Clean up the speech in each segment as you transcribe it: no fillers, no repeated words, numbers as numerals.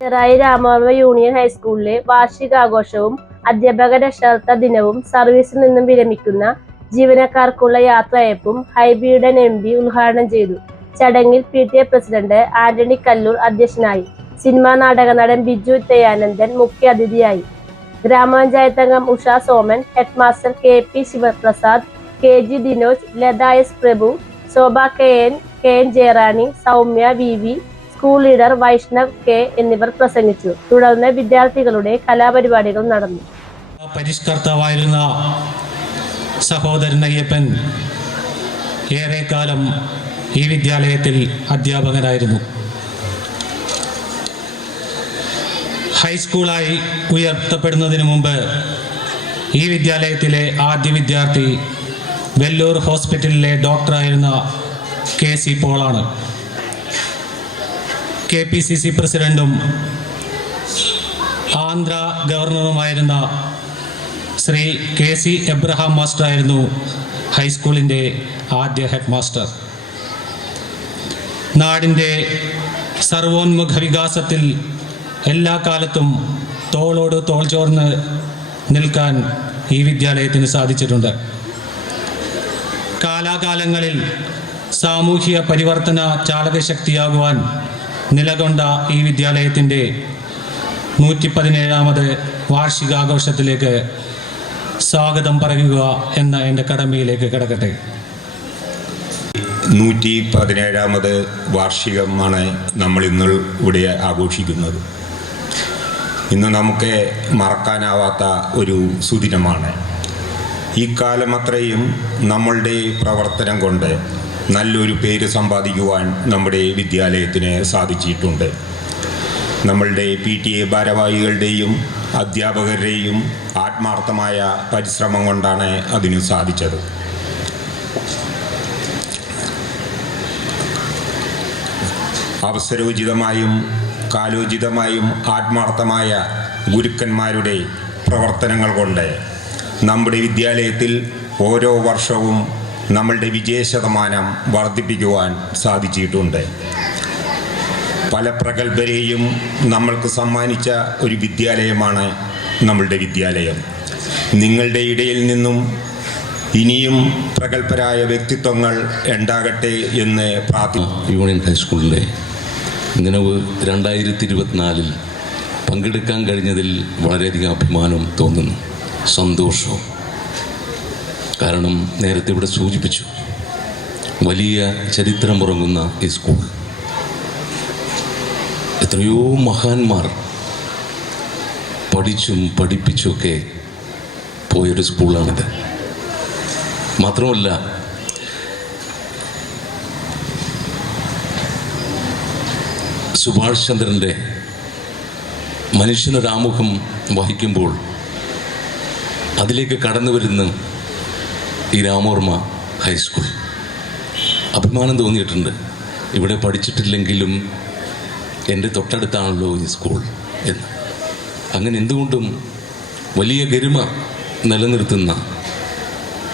Cherai Ramavarma union ഹൈസ്കൂളിലെ വാർഷികാഘോഷവും അധ്യാപക രക്ഷാകർത്ത ദിനവും സർവീസിൽ നിന്നും വിരമിക്കുന്ന ജീവനക്കാർക്കുള്ള യാത്രയയപ്പും ഹൈബിയുടെ MP ഉദ്ഘാടനം ചെയ്തു. ചടങ്ങിൽ PTA പ്രസിഡന്റ് ആന്റണി കല്ലൂർ അധ്യക്ഷനായി. സിനിമാ നാടക നടൻ ബിജു ദയാനന്ദൻ മുഖ്യ അതിഥിയായി. ഗ്രാമപഞ്ചായത്ത് അംഗം Usha Soman, headmaster KP Sivaprasad, KG Dinoj, Latha S Prabhu, Shobha KN Jayarani, Soumya VV, school leader Vaishnav K എന്നിവർ പ്രസംഗിച്ചു. തുടർന്ന് വിദ്യാർത്ഥികളുടെ കലാപരിപാടികൾ നടന്നു. പരിഷ്കർത്താവായിരുന്ന സഹോദരൻ അയ്യപ്പൻ ഏറെക്കാലം ഈ വിദ്യാലയത്തിൽ അധ്യാപകനായിരുന്നു. ഹൈസ്കൂളായി ഉയർത്തപ്പെടുന്നതിന് മുമ്പ് ഈ വിദ്യാലയത്തിലെ ആദ്യ വിദ്യാർത്ഥി വെല്ലൂർ ഹോസ്പിറ്റലിലെ ഡോക്ടറായിരുന്ന KC പോളാണ്. KPCC പ്രസിഡന്റും ആന്ധ്ര ഗവർണറുമായിരുന്ന ശ്രീ KC എബ്രഹാം മാസ്റ്ററായിരുന്നു ഹൈസ്കൂളിൻ്റെ ആദ്യ ഹെഡ് മാസ്റ്റർ. നാടിൻ്റെ സർവോന്മുഖ വികാസത്തിൽ എല്ലാ കാലത്തും തോളോട് തോൾ ചോർന്ന് നിൽക്കാൻ ഈ വിദ്യാലയത്തിന് സാധിച്ചിട്ടുണ്ട്. കാലാകാലങ്ങളിൽ സാമൂഹിക പരിവർത്തന ചാലകശക്തിയാകുവാൻ നിലകൊണ്ട ഈ വിദ്യാലയത്തിൻ്റെ 117ാമത് വാർഷികാഘോഷത്തിലേക്ക് സ്വാഗതം പറയുക എന്ന എൻ്റെ കടമയിലേക്ക് കിടക്കട്ടെ. 117ാമത് വാർഷികമാണ് നമ്മൾ ഇന്ന് ഇവിടെ ആഘോഷിക്കുന്നത്. ഇന്ന് നമുക്ക് മറക്കാനാവാത്ത ഒരു സുദിനമാണ്. ഈ കാലം അത്രയും നമ്മളുടെ പ്രവർത്തനം കൊണ്ട് നല്ലൊരു പേര് സമ്പാദിക്കുവാൻ നമ്മുടെ വിദ്യാലയത്തിന് സാധിച്ചിട്ടുണ്ട്. നമ്മളുടെ PTA ഭാരവാഹികളുടെയും അധ്യാപകരുടെയും ആത്മാർത്ഥമായ പരിശ്രമം കൊണ്ടാണ് അതിന് സാധിച്ചത്. അവസരോചിതമായും കാലോചിതമായും ആത്മാർത്ഥമായ ഗുരുക്കന്മാരുടെ പ്രവർത്തനങ്ങൾ കൊണ്ട് നമ്മുടെ വിദ്യാലയത്തിൽ ഓരോ വർഷവും നമ്മളുടെ വിജയശതമാനം വർദ്ധിപ്പിക്കുവാൻ സാധിച്ചിട്ടുണ്ട്. പല പ്രഗത്ഭരെയും നമ്മൾക്ക് സമ്മാനിച്ച ഒരു വിദ്യാലയമാണ് നമ്മളുടെ വിദ്യാലയം. നിങ്ങളുടെ ഇടയിൽ നിന്നും ഇനിയും പ്രഗത്ഭരായ വ്യക്തിത്വങ്ങൾ ഉണ്ടാകട്ടെ എന്ന് യൂണിയൻ ഹൈസ്കൂളിലെ ഇങ്ങനെ 2024 പങ്കെടുക്കാൻ കഴിഞ്ഞതിൽ വളരെയധികം അഭിമാനം തോന്നുന്നു, സന്തോഷവും. കാരണം നേരത്തെ ഇവിടെ സൂചിപ്പിച്ചു, വലിയ ചരിത്രമുറങ്ങുന്ന ഈ സ്കൂൾ, എത്രയോ മഹാന്മാർ പഠിച്ചും പഠിപ്പിച്ചുമൊക്കെ പോയൊരു സ്കൂളാണിത്. മാത്രമല്ല സുഭാഷ് ചന്ദ്രൻ്റെ മനുഷ്യനൊരാമുഖം വഹിക്കുമ്പോൾ അതിലേക്ക് കടന്നു വരുന്ന ഈ രാമവർമ്മ ഹൈസ്കൂൾ അഭിമാനം തോന്നിയിട്ടുണ്ട്. ഇവിടെ പഠിച്ചിട്ടില്ലെങ്കിലും എൻ്റെ തൊട്ടടുത്താണല്ലോ ഈ സ്കൂൾ എന്ന്. അങ്ങനെ എന്തുകൊണ്ടും വലിയ ഗരിമ നിലനിർത്തുന്ന,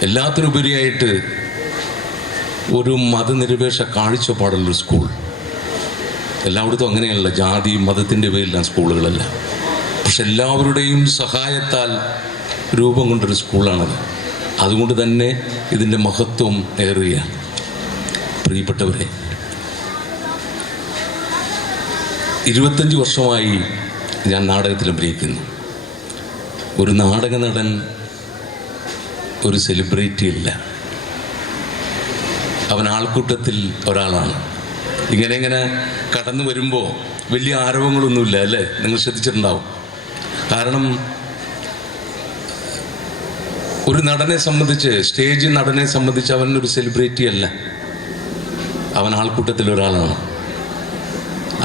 എല്ലാത്തിനുപരിയായിട്ട് ഒരു മതനിരപേക്ഷ കാഴ്ചപ്പാടുള്ളൊരു സ്കൂൾ. എല്ലായിടത്തും അങ്ങനെയല്ല, ജാതി മതത്തിൻ്റെ പേരിലാണ് സ്കൂളുകളല്ല. പക്ഷെ എല്ലാവരുടെയും സഹായത്താൽ രൂപം കൊണ്ടൊരു സ്കൂളാണത്. അതുകൊണ്ട് തന്നെ ഇതിൻ്റെ മഹത്വം ഏറുകയാണ്. പ്രിയപ്പെട്ടവരെ, 25 വർഷമായി ഞാൻ നാടകത്തിൽ അഭിനയിക്കുന്നു. ഒരു നാടക നടൻ ഒരു സെലിബ്രിറ്റി അല്ല, അവൻ ആൾക്കൂട്ടത്തിൽ ഒരാളാണ്. ഇങ്ങനെ കടന്നു വരുമ്പോൾ വലിയ ആരവങ്ങളൊന്നുമില്ല, അല്ലേ? നിങ്ങൾ ശ്രദ്ധിച്ചിട്ടുണ്ടാവും. കാരണം ഒരു നടനെ സംബന്ധിച്ച്, സ്റ്റേജ് നടനെ സംബന്ധിച്ച് അവനൊരു സെലിബ്രിറ്റി അല്ല, അവൻ ആൾക്കൂട്ടത്തിൽ ഒരാളാണ്.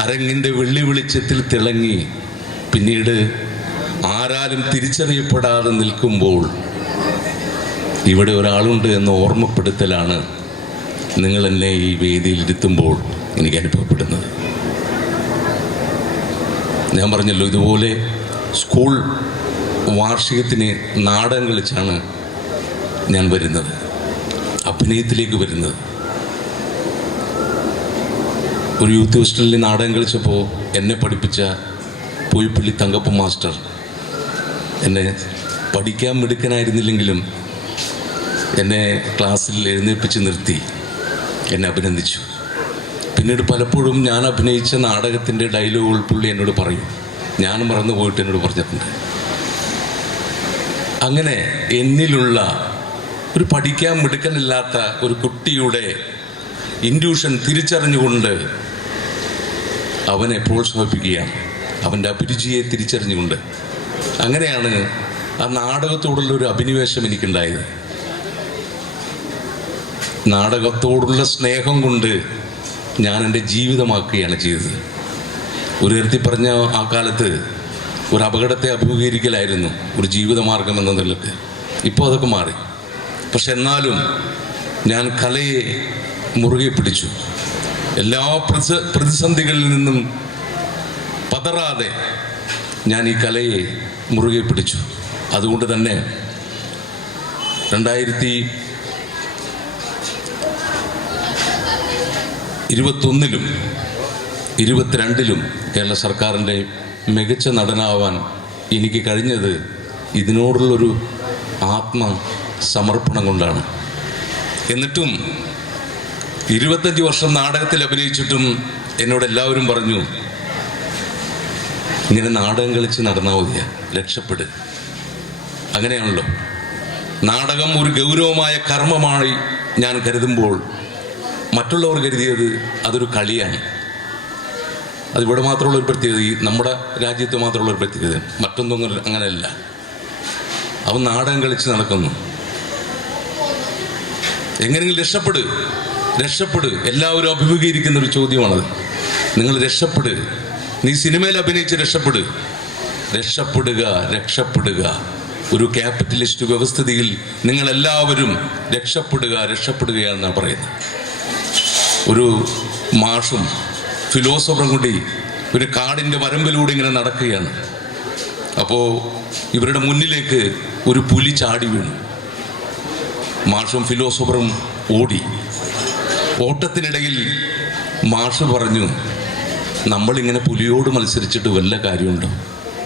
അരങ്ങിൻ്റെ വെള്ളി വെളിച്ചത്തിൽ തിളങ്ങി പിന്നീട് ആരാലും തിരിച്ചറിയപ്പെടാതെ നിൽക്കുമ്പോൾ ഇവിടെ ഒരാളുണ്ട് എന്ന ഓർമ്മപ്പെടുത്തലാണ് നിങ്ങൾ എന്നെ ഈ വേദിയിൽ ഇരുത്തുമ്പോൾ എനിക്ക് അനുഭവപ്പെടുന്നത്. ഞാൻ പറഞ്ഞല്ലോ, ഇതുപോലെ സ്കൂൾ വാർഷികത്തിന് നാടകം കളിച്ചാണ് ഞാൻ വരുന്നത്, അഭിനയത്തിലേക്ക് വരുന്നത്. ഒരു യൂത്ത് ഹോസ്റ്റലിൽ നാടകം കളിച്ചപ്പോൾ എന്നെ പഠിപ്പിച്ച പോയിപ്പള്ളി തങ്കപ്പൻ മാസ്റ്റർ എന്നെ പഠിക്കാൻ മിടുക്കനായിരുന്നില്ലെങ്കിലും എന്നെ ക്ലാസ്സിൽ എഴുന്നേൽപ്പിച്ച് നിർത്തി എന്നെ അഭിനന്ദിച്ചു. പിന്നീട് പലപ്പോഴും ഞാൻ അഭിനയിച്ച നാടകത്തിൻ്റെ ഡയലോഗുകൾ പുള്ളി എന്നോട് പറയും. ഞാൻ മറന്നു പോയിട്ട് എന്നോട് പറഞ്ഞിട്ടുണ്ട്. അങ്ങനെ എന്നിലുള്ള ഒരു പഠിക്കാൻ മിടുക്കനില്ലാത്ത ഒരു കുട്ടിയുടെ ഇൻഡ്യൂഷൻ തിരിച്ചറിഞ്ഞുകൊണ്ട് അവനെ പ്രോത്സാഹിപ്പിക്കുകയാണ്, അവൻ്റെ അഭിരുചിയെ തിരിച്ചറിഞ്ഞുകൊണ്ട്. അങ്ങനെയാണ് ആ നാടകത്തോടുള്ള ഒരു അഭിനിവേശം എനിക്കുണ്ടായത്. നാടകത്തോടുള്ള സ്നേഹം കൊണ്ട് ഞാൻ എൻ്റെ ജീവിതമാക്കുകയാണ് ചെയ്തത്. ഒരു തരത്തിൽ പറഞ്ഞ ആ കാലത്ത് ഒരു അപകടത്തെ അഭിമുഖീകരിക്കലായിരുന്നു ഒരു ജീവിതമാർഗം എന്ന നിലക്ക്. ഇപ്പോൾ അതൊക്കെ മാറി. പക്ഷെ എന്നാലും ഞാൻ കലയെ മുറുകെ പിടിച്ചു. എല്ലാ പ്രതിസന്ധികളിൽ നിന്നും പതറാതെ ഞാൻ ഈ കലയെ മുറുകെ പിടിച്ചു. അതുകൊണ്ട് തന്നെ 2021-ലും 2022-ലും കേരള സർക്കാരിൻ്റെ മികച്ച നടനാവാൻ എനിക്ക് കഴിഞ്ഞത് ഇതിനോടുള്ളൊരു ആത്മസമർപ്പണം കൊണ്ടാണ്. എന്നിട്ടും 25 വർഷം നാടകത്തിൽ അഭിനയിച്ചിട്ടും എന്നോട് എല്ലാവരും പറഞ്ഞു, ഇങ്ങനെ നാടകം കളിച്ച് നടന്നാൽ മതിയാ, രക്ഷപ്പെടുക. അങ്ങനെയാണല്ലോ. നാടകം ഒരു ഗൗരവമായ കർമ്മമായി ഞാൻ കരുതുമ്പോൾ മറ്റുള്ളവർ കരുതിയത് അതൊരു കളിയാണ്. അതിവിടെ മാത്രമുള്ള ഒരു പ്രത്യേകത, ഈ നമ്മുടെ രാജ്യത്ത് മാത്രമുള്ള ഒരു പ്രത്യേകത. മറ്റൊന്നും അങ്ങനെയല്ല. അവൻ നാടകം കളിച്ച് നടക്കുന്നു. എങ്ങനെയെങ്കിലും രക്ഷപ്പെടുക. എല്ലാവരും അഭിമുഖീകരിക്കുന്ന ഒരു ചോദ്യമാണത്. നിങ്ങൾ രക്ഷപ്പെടുക. നീ സിനിമയിൽ അഭിനയിച്ച് രക്ഷപ്പെടുക. ഒരു ക്യാപിറ്റലിസ്റ്റ് വ്യവസ്ഥിതിയിൽ നിങ്ങളെല്ലാവരും രക്ഷപ്പെടുകയാണെന്നാണ് പറയുന്നത്. ഒരു മാഷും ഫിലോസഫറും കൂടി ഒരു കാടിൻ്റെ വരമ്പിലൂടെ ഇങ്ങനെ നടക്കുകയാണ്. അപ്പോൾ ഇവരുടെ മുന്നിലേക്ക് ഒരു പുലി ചാടി വീണു. മാഷും ഫിലോസഫറും ഓടി. ഓട്ടത്തിനിടയിൽ മാഷ് പറഞ്ഞു, നമ്മളിങ്ങനെ പുലിയോട് മത്സരിച്ചിട്ട് വല്ല കാര്യമുണ്ടോ?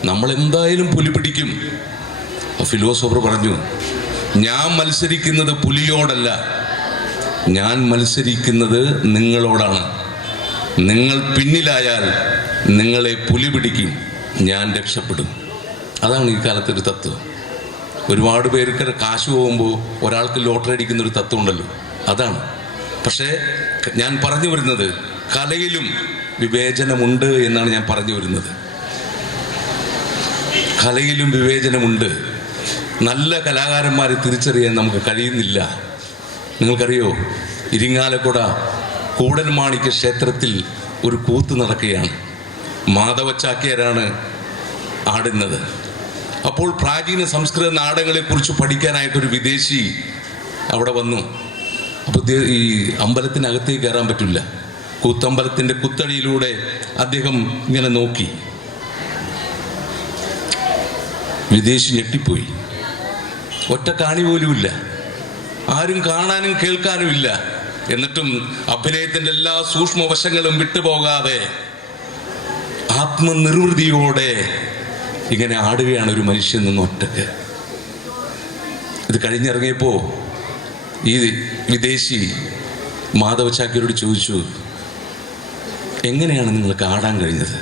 നമ്മളെന്തായാലും പുലി പിടിക്കും. ഫിലോസഫർ പറഞ്ഞു, ഞാൻ മത്സരിക്കുന്നത് പുലിയോടല്ല, ഞാൻ മത്സരിക്കുന്നത് നിങ്ങളോടാണ്. നിങ്ങൾ പിന്നിലായാൽ നിങ്ങളെ പുലി പിടിക്കും, ഞാൻ രക്ഷപ്പെടും. അതാണ് ഈ കാലത്തൊരു തത്വം. ഒരുപാട് പേർക്ക് കാശ് പോകുമ്പോൾ ഒരാൾക്ക് ലോട്ടറി അടിക്കുന്നൊരു തത്വം ഉണ്ടല്ലോ, അതാണ്. പക്ഷേ ഞാൻ പറഞ്ഞു വരുന്നത് കലയിലും വിവേചനമുണ്ട് എന്നാണ് ഞാൻ പറഞ്ഞു വരുന്നത്. കലയിലും വിവേചനമുണ്ട്. നല്ല കലാകാരന്മാരെ തിരിച്ചറിയാൻ നമുക്ക് കഴിയുന്നില്ല. നിങ്ങൾക്കറിയോ, ഇരിങ്ങാലക്കുട കൂടൽമാണിക്യ ക്ഷേത്രത്തിൽ ഒരു കൂത്ത് നടക്കുകയാണ്. മാധവ ചാക്യാരാണ് ആടുന്നത്. അപ്പോൾ പ്രാചീന സംസ്കൃത നാടകങ്ങളെക്കുറിച്ച് പഠിക്കാനായിട്ടൊരു വിദേശി അവിടെ വന്നു. അപ്പോൾ ഈ അമ്പലത്തിനകത്തേക്ക് കയറാൻ പറ്റില്ല. കൂത്തമ്പലത്തിൻ്റെ കുത്തടിയിലൂടെ അദ്ദേഹം ഇങ്ങനെ നോക്കി. വിദേശി ഞെട്ടിപ്പോയി. ഒറ്റ കാണി പോലുമില്ല, ആരും കാണാനും കേൾക്കാനുമില്ല. എന്നിട്ടും അഭിനയത്തിൻ്റെ എല്ലാ സൂക്ഷ്മവശങ്ങളും വിട്ടുപോകാതെ ആത്മനിർവൃതിയോടെ ഇങ്ങനെ ആടുകയാണ് ഒരു മനുഷ്യൻ നിന്ന് ഒറ്റക്ക്. ഇത് കഴിഞ്ഞിറങ്ങിയപ്പോൾ ഈ വിദേശി മാധവ ചാക്യരോട് ചോദിച്ചു, എങ്ങനെയാണ് നിങ്ങൾക്ക് ആടാൻ കഴിഞ്ഞത്?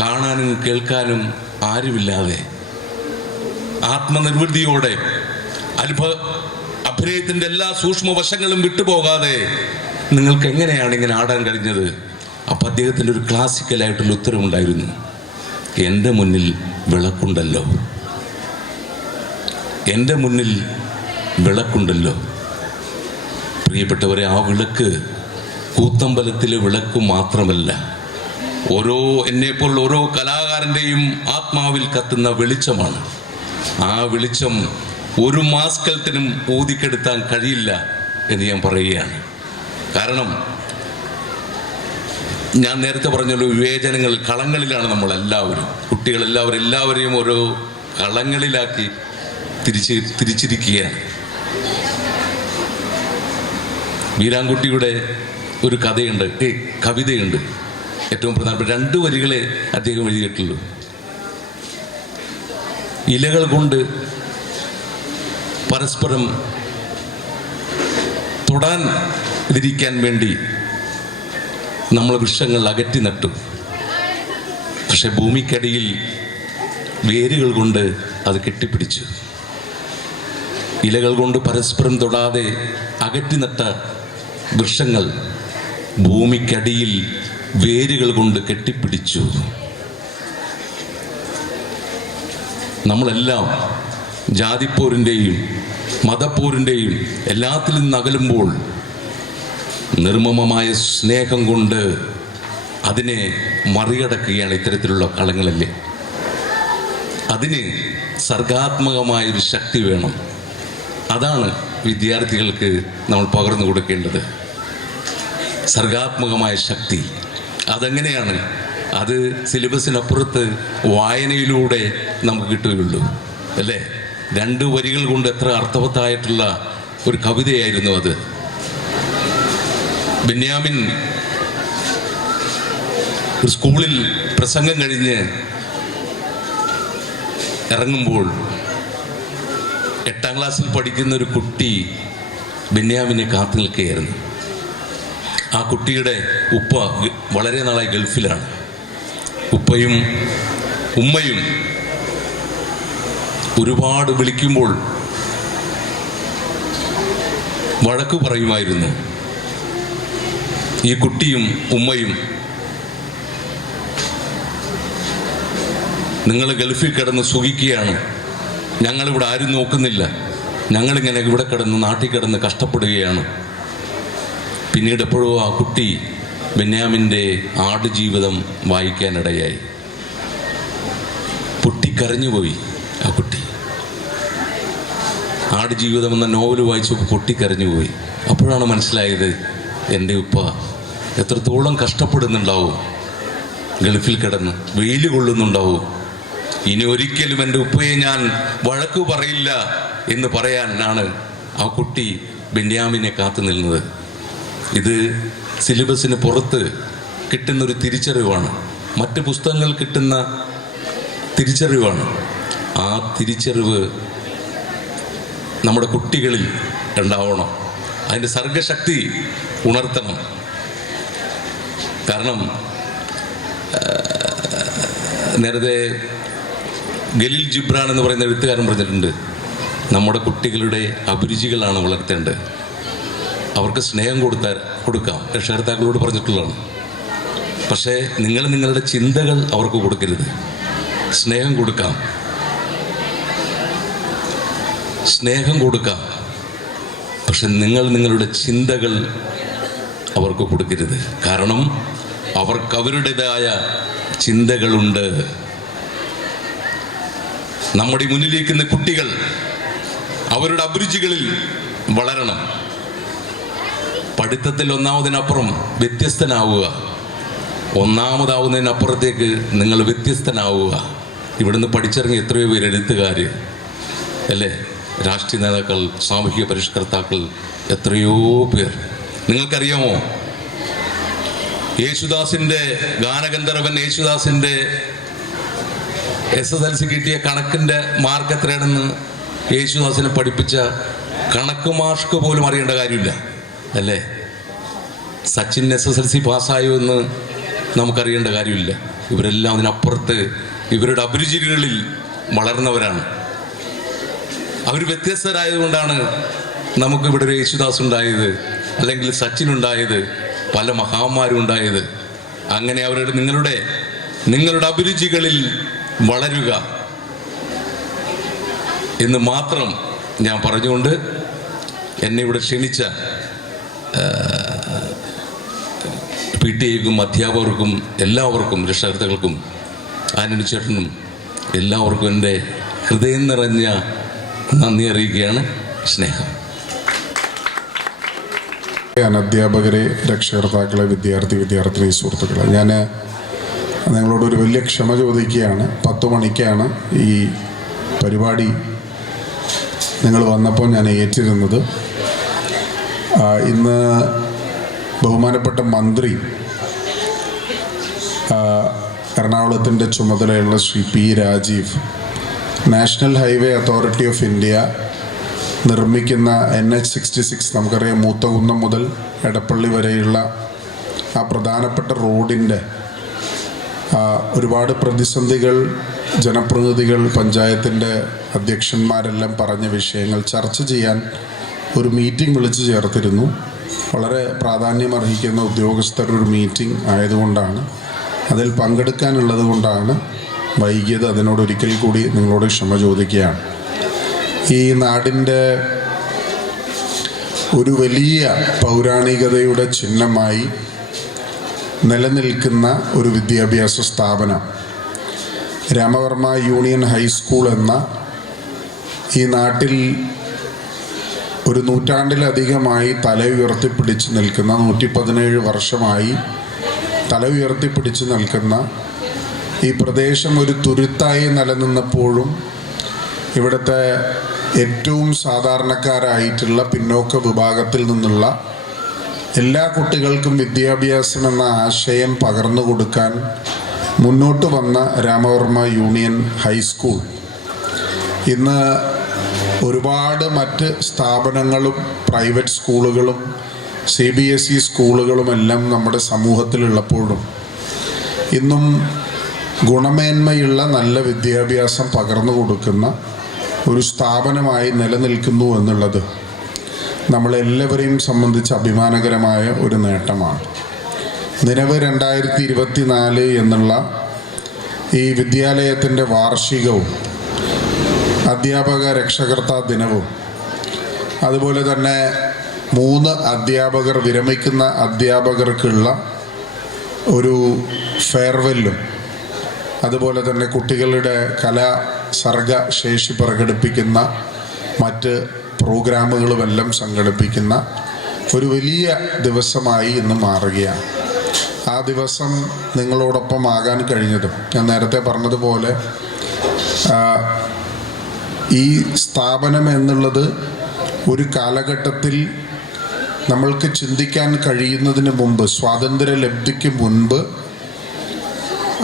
കാണാനും കേൾക്കാനും ആരുമില്ലാതെ ആത്മനിർവൃതിയോടെ അഭിനയത്തിൻ്റെ എല്ലാ സൂക്ഷ്മവശങ്ങളും വിട്ടുപോകാതെ നിങ്ങൾക്ക് എങ്ങനെയാണ് ഇങ്ങനെ ആടാൻ കഴിഞ്ഞത്? അപ്പം അദ്ദേഹത്തിൻ്റെ ഒരു ക്ലാസിക്കലായിട്ടുള്ള ഉത്തരവുണ്ടായിരുന്നു, എൻ്റെ മുന്നിൽ വിളക്കുണ്ടല്ലോ, എൻ്റെ മുന്നിൽ വിളക്കുണ്ടല്ലോ. പ്രിയപ്പെട്ടവരെ, ആ വിളക്ക് കൂത്തമ്പലത്തിലെ വിളക്ക് മാത്രമല്ല, എന്നെപ്പോലുള്ള ഓരോ കലാകാരൻ്റെയും ആത്മാവിൽ കത്തുന്ന വെളിച്ചമാണ്. ആ വെളിച്ചം ഒരു മാസ്കലത്തിനും ഊതിക്കെടുത്താൻ കഴിയില്ല എന്ന് ഞാൻ പറയുകയാണ്. കാരണം ഞാൻ നേരത്തെ പറഞ്ഞല്ലോ, വിവേചനങ്ങൾ, കളങ്ങളിലാണ് നമ്മളെല്ലാവരും. കുട്ടികളെല്ലാവരെയും ഓരോ കളങ്ങളിലാക്കി തിരിച്ചിരിക്കുകയാണ്. വീരാൻകുട്ടിയുടെ ഒരു കവിതയുണ്ട്. ഏറ്റവും പ്രധാനപ്പെട്ട 2 വരികളെ അദ്ദേഹം എഴുതിയിട്ടുള്ളൂ. ഇലകൾ കൊണ്ട് പരസ്പരം തൊടാൻ ഇതിരിക്കാൻ വേണ്ടി നമ്മൾ വൃക്ഷങ്ങൾ അകറ്റി നട്ടു. പക്ഷെ ഭൂമിക്കടിയിൽ വേരുകൾ കൊണ്ട് അത് കെട്ടിപ്പിടിച്ചു. ഇലകൾ കൊണ്ട് പരസ്പരം തൊടാതെ അകറ്റി നട്ട വൃക്ഷങ്ങൾ ഭൂമിക്കടിയിൽ വേരുകൾ കൊണ്ട് കെട്ടിപ്പിടിച്ചു. നമ്മളെല്ലാം ജാതിപ്പോരിൻ്റെയും മതപ്പോരിൻ്റെയും എല്ലാത്തിൽ നിന്ന് അകലുമ്പോൾ നിർമ്മമമായ സ്നേഹം കൊണ്ട് അതിനെ മറികടക്കുകയാണ് ഇത്തരത്തിലുള്ള കളങ്ങളല്ലേ. അതിന് സർഗാത്മകമായൊരു ശക്തി വേണം. അതാണ് വിദ്യാർത്ഥികൾക്ക് നമ്മൾ പകർന്നു കൊടുക്കേണ്ടത്. സർഗാത്മകമായ ശക്തി അതെങ്ങനെയാണ്? അത് സിലബസിനപ്പുറത്ത് വായനയിലൂടെ നമുക്ക് കിട്ടുകയുള്ളൂ അല്ലേ. 2 വരികൾ കൊണ്ട് എത്ര അർത്ഥവത്തായിട്ടുള്ള ഒരു കവിതയായിരുന്നു അത്. ബെന്യാമിൻ ഒരു സ്കൂളിൽ പ്രസംഗം കഴിഞ്ഞ് ഇറങ്ങുമ്പോൾ 8ാം ക്ലാസ്സിൽ പഠിക്കുന്ന ഒരു കുട്ടി ബെന്യാമിനെ കാത്തു നിൽക്കുകയായിരുന്നു. ആ കുട്ടിയുടെ ഉപ്പ വളരെ നാളായി ഗൾഫിലാണ്. ഉപ്പയും ഉമ്മയും ഒരുപാട് വിളിക്കുമ്പോൾ വഴക്കു പറയുമായിരുന്നു. ഈ കുട്ടിയും ഉമ്മയും നിങ്ങൾ ഗൾഫിൽ കിടന്ന് സുഖിക്കുകയാണ്, ഞങ്ങളിവിടെ ആരും നോക്കുന്നില്ല, ഞങ്ങളിങ്ങനെ ഇവിടെ കിടന്ന് നാട്ടിൽ കിടന്ന് കഷ്ടപ്പെടുകയാണ്. പിന്നീട് എപ്പോഴോ ആ കുട്ടി ബെന്യാമിൻ്റെ ആടുജീവിതം വായിക്കാനിടയായി. പൊട്ടിക്കരഞ്ഞുപോയി ആ കുട്ടി. ആടുജീവിതം എന്ന നോവൽ വായിച്ചപ്പോൾ പൊട്ടിക്കരഞ്ഞുപോയി. അപ്പോഴാണ് മനസ്സിലായത് എൻ്റെ ഉപ്പ എത്രത്തോളം കഷ്ടപ്പെടുന്നുണ്ടാവും, ഗൾഫിൽ കിടന്ന് വെയിൽ കൊള്ളുന്നുണ്ടാവും. ഇനി ഒരിക്കലും എൻ്റെ ഉപ്പയെ ഞാൻ വഴക്കു പറയില്ല എന്ന് പറയാനാണ് ആ കുട്ടി ബെന്യാമിനെ കാത്തു നിന്നത്. ഇത് സിലബസിന് പുറത്ത് കിട്ടുന്നൊരു തിരിച്ചറിവാണ്, മറ്റ് പുസ്തകങ്ങൾ കിട്ടുന്ന തിരിച്ചറിവാണ്. ആ തിരിച്ചറിവ് നമ്മുടെ കുട്ടികളിൽ ഉണ്ടാവണം. അതിൻ്റെ സർഗശക്തി ഉണർത്തണം. കാരണം നേരത്തെ ഖലീൽ ജിബ്രാൻ എന്ന് പറയുന്ന എഴുത്തുകാരൻ പറഞ്ഞിട്ടുണ്ട്, നമ്മുടെ കുട്ടികളുടെ അഭിരുചികളാണ് വളർത്തേണ്ടത്. അവർക്ക് സ്നേഹം കൊടുക്കാം, രക്ഷകർത്താക്കളോട് പറഞ്ഞിട്ടുള്ളതാണ്. പക്ഷേ നിങ്ങൾ നിങ്ങളുടെ ചിന്തകൾ അവർക്ക് കൊടുക്കരുത്. സ്നേഹം കൊടുക്കാം, പക്ഷെ നിങ്ങൾ നിങ്ങളുടെ ചിന്തകൾ അവർക്ക് കൊടുക്കരുത്. കാരണം അവർക്ക് അവരുടേതായ ചിന്തകളുണ്ട്. നമ്മുടെ മുന്നിലിരിക്കുന്ന കുട്ടികൾ അവരുടെ അഭിരുചികളിൽ വളരണം. പഠിത്തത്തിൽ ഒന്നാമതിനപ്പുറം വ്യത്യസ്തനാവുക, ഒന്നാമതാവുന്നതിനപ്പുറത്തേക്ക് നിങ്ങൾ വ്യത്യസ്തനാവുക. ഇവിടുന്ന് പഠിച്ചിറങ്ങിയ എത്രയോ പേര് എഴുത്തുകാർ അല്ലേ, രാഷ്ട്രീയ നേതാക്കൾ, സാമൂഹിക പരിഷ്കർത്താക്കൾ, എത്രയോ പേർ. നിങ്ങൾക്കറിയാമോ, യേശുദാസിൻ്റെ ഗാനഗന്ധർവൻ യേശുദാസിൻ്റെ SSLC കിട്ടിയ കണക്കിൻ്റെ മാർക്ക് എത്രയാണെന്ന് യേശുദാസിനെ പഠിപ്പിച്ച കണക്ക് മാർക്ക് പോലും അറിയേണ്ട കാര്യമില്ല അല്ലേ. സച്ചിൻ SSLC പാസ്സായോ എന്ന് നമുക്കറിയേണ്ട കാര്യമില്ല. ഇവരെല്ലാം അതിനപ്പുറത്ത് ഇവരുടെ അഭിരുചികളിൽ വളർന്നവരാണ്. അവർ വ്യത്യസ്തരായതുകൊണ്ടാണ് നമുക്കിവിടെ ഒരു യേശുദാസ് ഉണ്ടായത്, അല്ലെങ്കിൽ സച്ചിൻ ഉണ്ടായത്, പല മഹാന്മാരും ഉണ്ടായത്. അങ്ങനെ അവരുടെ നിങ്ങളുടെ അഭിരുചികളിൽ വളരുക എന്ന് മാത്രം ഞാൻ പറഞ്ഞുകൊണ്ട് എന്നെ ഇവിടെ ക്ഷണിച്ച PTA-ക്കും അധ്യാപകർക്കും എല്ലാവർക്കും, രക്ഷകർത്താക്കൾക്കും, ആന്റണി ചേട്ടനും എല്ലാവർക്കും എൻ്റെ ഹൃദയം നിറഞ്ഞ നന്ദി അറിയിക്കുകയാണ്. സ്നേഹം. അധ്യാപകരെ, രക്ഷകർത്താക്കളെ, വിദ്യാർത്ഥിനി സുഹൃത്തുക്കളെ, ഞാൻ നിങ്ങളോടൊരു വലിയ ക്ഷമ ചോദിക്കുകയാണ്. 10 മണിക്കാണ് ഈ പരിപാടി നിങ്ങൾ വന്നപ്പോൾ ഞാൻ ഏറ്റിരുന്നത്. ഇന്ന് ബഹുമാനപ്പെട്ട മന്ത്രി എറണാകുളത്തിൻ്റെ ചുമതലയുള്ള Shri P Rajeev national highway authority of India നിർമ്മിക്കുന്ന NH-66, നമുക്കറിയാം മൂത്തകുന്നം മുതൽ എടപ്പള്ളി വരെയുള്ള ആ പ്രധാനപ്പെട്ട റോഡിൻ്റെ ഒരുപാട് പ്രതിസന്ധികൾ ജനപ്രതിനിധികൾ, പഞ്ചായത്തിൻ്റെ അധ്യക്ഷന്മാരെല്ലാം പറഞ്ഞ വിഷയങ്ങൾ ചർച്ച ചെയ്യാൻ ഒരു മീറ്റിംഗ് വിളിച്ചു ചേർത്തിരുന്നു. വളരെ പ്രാധാന്യമർഹിക്കുന്ന ഉദ്യോഗസ്ഥരുടെ ഒരു മീറ്റിംഗ് ആയതുകൊണ്ടാണ്, അതിൽ പങ്കെടുക്കാനുള്ളത് കൊണ്ടാണ് വൈകിയത്. അതിനോട് ഒരിക്കൽ കൂടി നിങ്ങളോട് ക്ഷമ ചോദിക്കുകയാണ്. ഈ നാടിൻ്റെ ഒരു വലിയ പൗരാണികതയുടെ ചിഹ്നമായി നിലനിൽക്കുന്ന ഒരു വിദ്യാഭ്യാസ സ്ഥാപനം രാമവർമ്മ യൂണിയൻ ഹൈസ്കൂൾ എന്ന ഈ നാട്ടിൽ ഒരു നൂറ്റാണ്ടിലധികമായി തല ഉയർത്തിപ്പിടിച്ച് നിൽക്കുന്ന, 117 വർഷമായി തല ഉയർത്തിപ്പിടിച്ച് നിൽക്കുന്ന ഈ പ്രദേശം ഒരു തുരുത്തായി നിലനിന്നപ്പോഴും ഇവിടുത്തെ ഏറ്റവും സാധാരണക്കാരായിട്ടുള്ള പിന്നോക്ക വിഭാഗത്തിൽ നിന്നുള്ള എല്ലാ കുട്ടികൾക്കും വിദ്യാഭ്യാസം എന്ന ആശയം പകർന്നു കൊടുക്കാൻ മുന്നോട്ട് വന്ന രാമവർമ്മ യൂണിയൻ ഹൈസ്കൂൾ ഇന്ന് ഒരുപാട് മറ്റ് സ്ഥാപനങ്ങളും പ്രൈവറ്റ് സ്കൂളുകളും CBSE സ്കൂളുകളുമെല്ലാം നമ്മുടെ സമൂഹത്തിലുള്ളപ്പോഴും ഇന്നും ഗുണമേന്മയുള്ള നല്ല വിദ്യാഭ്യാസം പകർന്നു കൊടുക്കുന്ന ഒരു സ്ഥാപനമായി നിലനിൽക്കുന്നു എന്നുള്ളത് നമ്മളെല്ലാവരെയും സംബന്ധിച്ച് അഭിമാനകരമായ ഒരു നേട്ടമാണ്. നിലവ് 2024 എന്നുള്ള ഈ വിദ്യാലയത്തിൻ്റെ വാർഷികവും അധ്യാപക രക്ഷകർത്താ ദിനവും അതുപോലെ തന്നെ 3 അധ്യാപകർ വിരമിക്കുന്ന അധ്യാപകർക്കുള്ള ഒരു ഫെയർവെല്ലും അതുപോലെ തന്നെ കുട്ടികളുടെ സർഗശേഷി പ്രകടിപ്പിക്കുന്ന മറ്റ് പ്രോഗ്രാമുകളുമെല്ലാം സംഘടിപ്പിക്കുന്ന ഒരു വലിയ ദിവസമായി ഇന്ന് മാറുകയാണ്. ആ ദിവസം നിങ്ങളോടൊപ്പം ആകാൻ കഴിഞ്ഞതും ഞാൻ നേരത്തെ പറഞ്ഞതുപോലെ ഈ സ്ഥാപനം എന്നുള്ളത് ഒരു കാലഘട്ടത്തിൽ നമ്മൾക്ക് ചിന്തിക്കാൻ കഴിയുന്നതിന് മുമ്പ്, സ്വാതന്ത്ര്യലബ്ധിക്ക് മുൻപ്,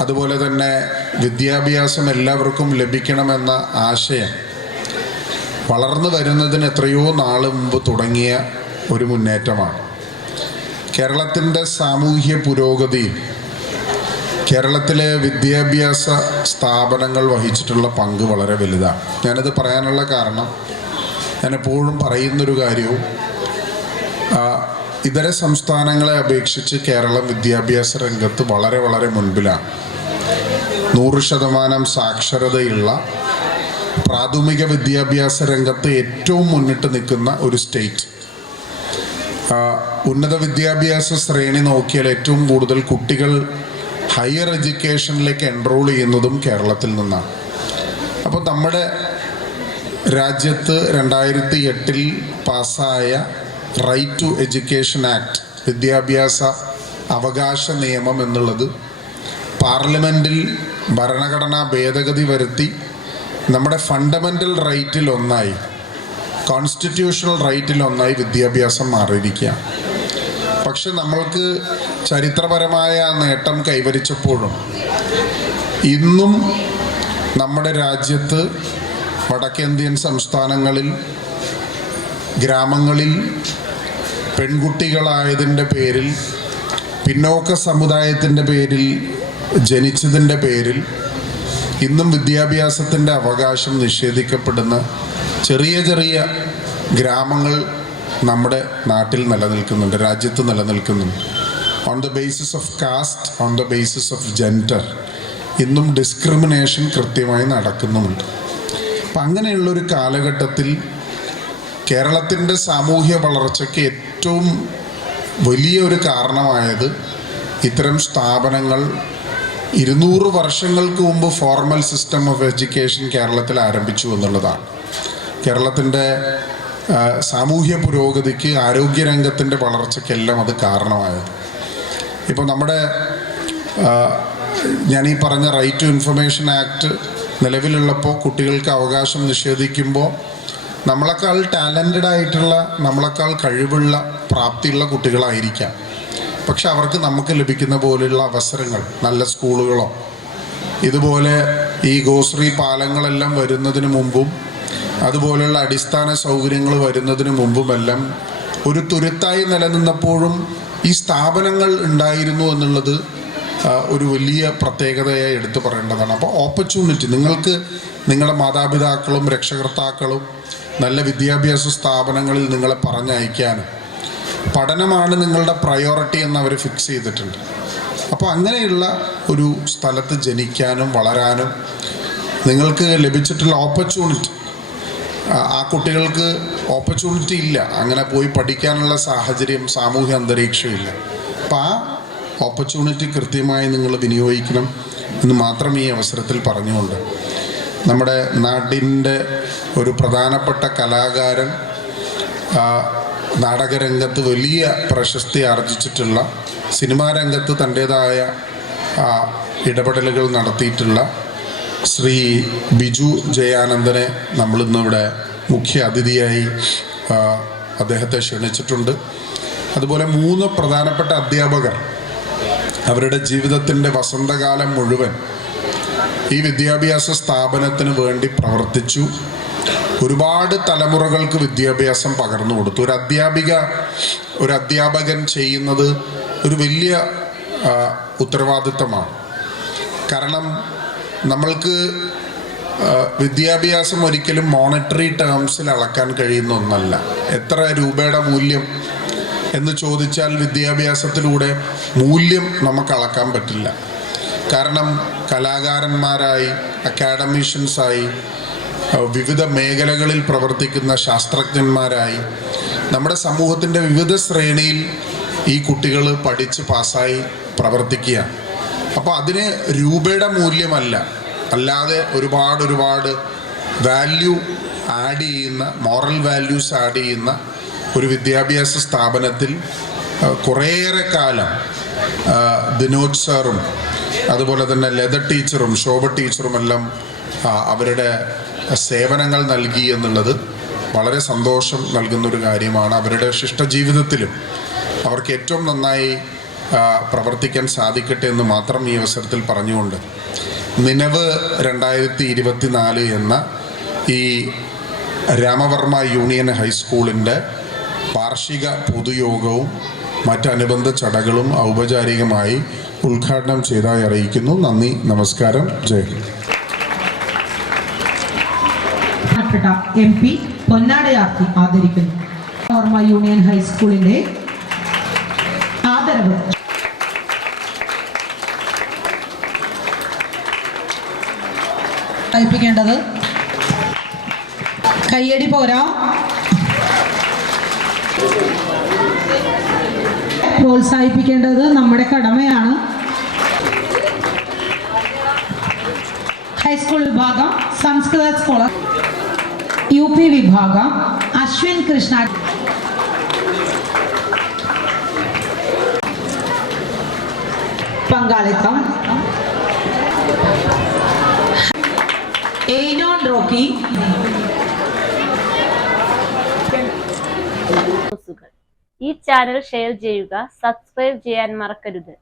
അതുപോലെ തന്നെ വിദ്യാഭ്യാസം എല്ലാവർക്കും ലഭിക്കണമെന്ന ആശയം വളർന്നു വരുന്നതിന് എത്രയോ നാൾ മുമ്പ് തുടങ്ങിയ ഒരു മുന്നേറ്റമാണ്. കേരളത്തിൻ്റെ സാമൂഹ്യ പുരോഗതിയിൽ കേരളത്തിലെ വിദ്യാഭ്യാസ സ്ഥാപനങ്ങൾ വഹിച്ചിട്ടുള്ള പങ്ക് വളരെ വലുതാണ്. ഞാനത് പറയാനുള്ള കാരണം, ഞാൻ എപ്പോഴും പറയുന്നൊരു കാര്യവും, ഇതര സംസ്ഥാനങ്ങളെ അപേക്ഷിച്ച് കേരളം വിദ്യാഭ്യാസ രംഗത്ത് വളരെ വളരെ മുൻപിലാണ്. 100% സാക്ഷരതയുള്ള പ്രാഥമിക വിദ്യാഭ്യാസ രംഗത്ത് ഏറ്റവും മുന്നിട്ട് നിൽക്കുന്ന ഒരു സ്റ്റേറ്റ്. ഉന്നത വിദ്യാഭ്യാസ ശ്രേണി നോക്കിയാൽ ഏറ്റവും കൂടുതൽ കുട്ടികൾ ഹയർ എഡ്യൂക്കേഷനിലേക്ക് എൻറോൾ ചെയ്യുന്നതും കേരളത്തിൽ നിന്നാണ്. അപ്പോൾ നമ്മുടെ രാജ്യത്ത് 2008 പാസ്സായ റൈറ്റ് ടു എഡ്യൂക്കേഷൻ ആക്ട്, വിദ്യാഭ്യാസ അവകാശ നിയമം എന്നുള്ളത് പാർലമെൻറ്റിൽ ഭരണഘടനാ ഭേദഗതി വരുത്തി നമ്മുടെ ഫണ്ടമെൻ്റൽ റൈറ്റിൽ ഒന്നായി, കോൺസ്റ്റിറ്റ്യൂഷണൽ റൈറ്റിൽ ഒന്നായി വിദ്യാഭ്യാസം മാറിയിരിക്കുക. പക്ഷെ നമ്മൾക്ക് ചരിത്രപരമായ നേട്ടം കൈവരിച്ചപ്പോഴും ഇന്നും നമ്മുടെ രാജ്യത്ത് വടക്കേന്ത്യൻ സംസ്ഥാനങ്ങളിൽ ഗ്രാമങ്ങളിൽ പെൺകുട്ടികളായതിൻ്റെ പേരിൽ, പിന്നോക്ക സമുദായത്തിൻ്റെ പേരിൽ ജനിച്ചതിൻ്റെ പേരിൽ ഇന്നും വിദ്യാഭ്യാസത്തിൻ്റെ അവകാശം നിഷേധിക്കപ്പെടുന്ന ചെറിയ ചെറിയ ഗ്രാമങ്ങൾ നമ്മുടെ നാട്ടിൽ നിലനിൽക്കുന്നുണ്ട്, രാജ്യത്ത് നിലനിൽക്കുന്നുണ്ട്. On the basis of caste, on the basis of gender ഇന്നും ഡിസ്ക്രിമിനേഷൻ കൃത്യമായി നടക്കുന്നുമുണ്ട്. അപ്പം അങ്ങനെയുള്ളൊരു കാലഘട്ടത്തിൽ കേരളത്തിൻ്റെ സാമൂഹ്യ വളർച്ചയ്ക്ക് ഏറ്റവും വലിയൊരു കാരണമായത് ഇത്തരം സ്ഥാപനങ്ങൾ 200 വർഷങ്ങൾക്ക് മുമ്പ് ഫോർമൽ സിസ്റ്റം ഓഫ് എഡ്യൂക്കേഷൻ കേരളത്തിൽ ആരംഭിച്ചു എന്നുള്ളതാണ്. കേരളത്തിൻ്റെ സാമൂഹ്യ പുരോഗതിക്ക്, ആരോഗ്യരംഗത്തിൻ്റെ വളർച്ചയ്ക്കെല്ലാം അത് കാരണമായത്. ഇപ്പോൾ നമ്മുടെ ഞാനീ പറഞ്ഞ റൈറ്റ് ടു ഇൻഫർമേഷൻ ആക്ട് നിലവിലുള്ളപ്പോൾ കുട്ടികൾക്ക് അവകാശം നിഷേധിക്കുമ്പോൾ നമ്മളെക്കാൾ ടാലൻറ്റഡ് ആയിട്ടുള്ള, നമ്മളെക്കാൾ കഴിവുള്ള, പ്രാപ്തിയുള്ള കുട്ടികളായിരിക്കാം. പക്ഷെ അവർക്ക് നമുക്ക് ലഭിക്കുന്ന പോലെയുള്ള അവസരങ്ങൾ, നല്ല സ്കൂളുകളോ ഇതുപോലെ ഈ ഗോശ്രീ പാലങ്ങളെല്ലാം വരുന്നതിന് മുമ്പും അതുപോലെയുള്ള അടിസ്ഥാന സൗകര്യങ്ങൾ വരുന്നതിന് മുമ്പുമെല്ലാം ഒരു തുരുത്തായി നിലനിന്നപ്പോഴും ഈ സ്ഥാപനങ്ങൾ ഉണ്ടായിരുന്നു എന്നുള്ളത് ഒരു വലിയ പ്രത്യേകതയായി എടുത്തു പറയേണ്ടതാണ്. അപ്പോൾ ഓപ്പർച്യൂണിറ്റി, നിങ്ങൾക്ക് നിങ്ങളുടെ മാതാപിതാക്കളും രക്ഷകർത്താക്കളും നല്ല വിദ്യാഭ്യാസ സ്ഥാപനങ്ങളിൽ നിങ്ങളെ പറഞ്ഞയക്കാനും പഠനമാണ് നിങ്ങളുടെ പ്രയോറിറ്റി എന്ന് അവർ ഫിക്സ് ചെയ്തിട്ടുണ്ട്. അപ്പോൾ അങ്ങനെയുള്ള ഒരു സ്ഥലത്ത് ജനിക്കാനും വളരാനും നിങ്ങൾക്ക് ലഭിച്ചിട്ടുള്ള ഓപ്പർച്യൂണിറ്റി, ആ കുട്ടികൾക്ക് ഓപ്പർച്യൂണിറ്റി ഇല്ല, അങ്ങനെ പോയി പഠിക്കാനുള്ള സാഹചര്യം, സാമൂഹ്യ അന്തരീക്ഷം ഇല്ല. അപ്പം ആ ഓപ്പർച്യൂണിറ്റി കൃത്യമായി നിങ്ങൾ വിനിയോഗിക്കണം എന്ന് മാത്രം ഈ അവസരത്തിൽ പറഞ്ഞുകൊണ്ട്, നമ്മുടെ നാടിൻ്റെ ഒരു പ്രധാനപ്പെട്ട കലാകാരൻ, നാടകരംഗത്ത് വലിയ പ്രശസ്തി ആർജിച്ചിട്ടുള്ള, സിനിമാ രംഗത്ത് തൻ്റേതായ ഇടപെടലുകൾ നടത്തിയിട്ടുള്ള ശ്രീ ബിജു ജയാനന്ദനെ നമ്മളിന്നിവിടെ മുഖ്യ അതിഥിയായി അദ്ദേഹത്തെ ക്ഷണിച്ചിട്ടുണ്ട്. അതുപോലെ 3 പ്രധാനപ്പെട്ട അധ്യാപകർ അവരുടെ ജീവിതത്തിൻ്റെ വസന്തകാലം മുഴുവൻ ഈ വിദ്യാഭ്യാസ സ്ഥാപനത്തിന് വേണ്ടി പ്രവർത്തിച്ചു. ഒരുപാട് തലമുറകൾക്ക് വിദ്യാഭ്യാസം പകർന്നു കൊടുത്തു. ഒരു അധ്യാപകൻ ചെയ്യുന്നത് ഒരു വലിയ ഉത്തരവാദിത്തമാണ്. കാരണം നമ്മൾക്ക് വിദ്യാഭ്യാസം ഒരിക്കലും മോണിറ്ററി ടേംസിൽ അളക്കാൻ കഴിയുന്ന ഒന്നല്ല. എത്ര രൂപയുടെ മൂല്യം എന്ന് ചോദിച്ചാൽ വിദ്യാഭ്യാസത്തിലൂടെ മൂല്യം നമുക്ക് അളക്കാൻ പറ്റില്ല. കാരണം കലാകാരന്മാരായി, അക്കാഡമീഷ്യൻസായി, വിവിധ മേഖലകളിൽ പ്രവർത്തിക്കുന്ന ശാസ്ത്രജ്ഞന്മാരായി നമ്മുടെ സമൂഹത്തിൻ്റെ വിവിധ ശ്രേണിയിൽ ഈ കുട്ടികൾ പഠിച്ച് പാസ്സായി പ്രവർത്തിക്കുകയാണ്. അപ്പോൾ അതിന് രൂപയുടെ മൂല്യമല്ല, അല്ലാതെ ഒരുപാട് വാല്യൂ ആഡ് ചെയ്യുന്ന, മോറൽ വാല്യൂസ് ആഡ് ചെയ്യുന്ന ഒരു വിദ്യാഭ്യാസ സ്ഥാപനത്തിൽ കുറേയേറെ കാലം ദിനോജ് സാറും അതുപോലെ തന്നെ ലത ടീച്ചറും ശോഭ ടീച്ചറും എല്ലാം അവരുടെ സേവനങ്ങൾ നൽകി എന്നുള്ളത് വളരെ സന്തോഷം നൽകുന്നൊരു കാര്യമാണ്. അവരുടെ ശിഷ്ടജീവിതത്തിലും അവർക്ക് ഏറ്റവും നന്നായി പ്രവർത്തിക്കാൻ സാധിക്കട്ടെ എന്ന് മാത്രം ഈ അവസരത്തിൽ പറഞ്ഞുകൊണ്ട്, നിലവ് 2024 എന്ന ഈ രാമവർമ്മ യൂണിയൻ ഹൈസ്കൂളിൻ്റെ വാർഷിക പൊതുയോഗവും മറ്റനുബന്ധ ചടങ്ങുകളും ഔപചാരികമായി ഉദ്ഘാടനം ചെയ്തതായി അറിയിക്കുന്നു. നന്ദി, നമസ്കാരം, ജയ് ഹിന്ദ്. MP പൊന്നാടയാർത്തി ആദരിക്കുന്നു. രാമവർമ്മ യൂണിയൻ ഹൈസ്കൂളിന്റെ ആദരവ്. കൽപ്പിക്കേണ്ടത് കയ്യടി പോരാ, പ്രോത്സാഹിപ്പിക്കേണ്ടത് നമ്മുടെ കടമയാണ്. ഹൈസ്കൂൾ വിഭാഗം സംസ്കൃത സ്കോളർ, UP വിഭാഗം അശ്വിൻ കൃഷ്ണ. പങ്കാളിത്തം എയ്നോൺ റോക്കി. ഈ ചാനൽ ഷെയർ ചെയ്യുക, സബ്സ്ക്രൈബ് ചെയ്യാൻ മറക്കരുത്.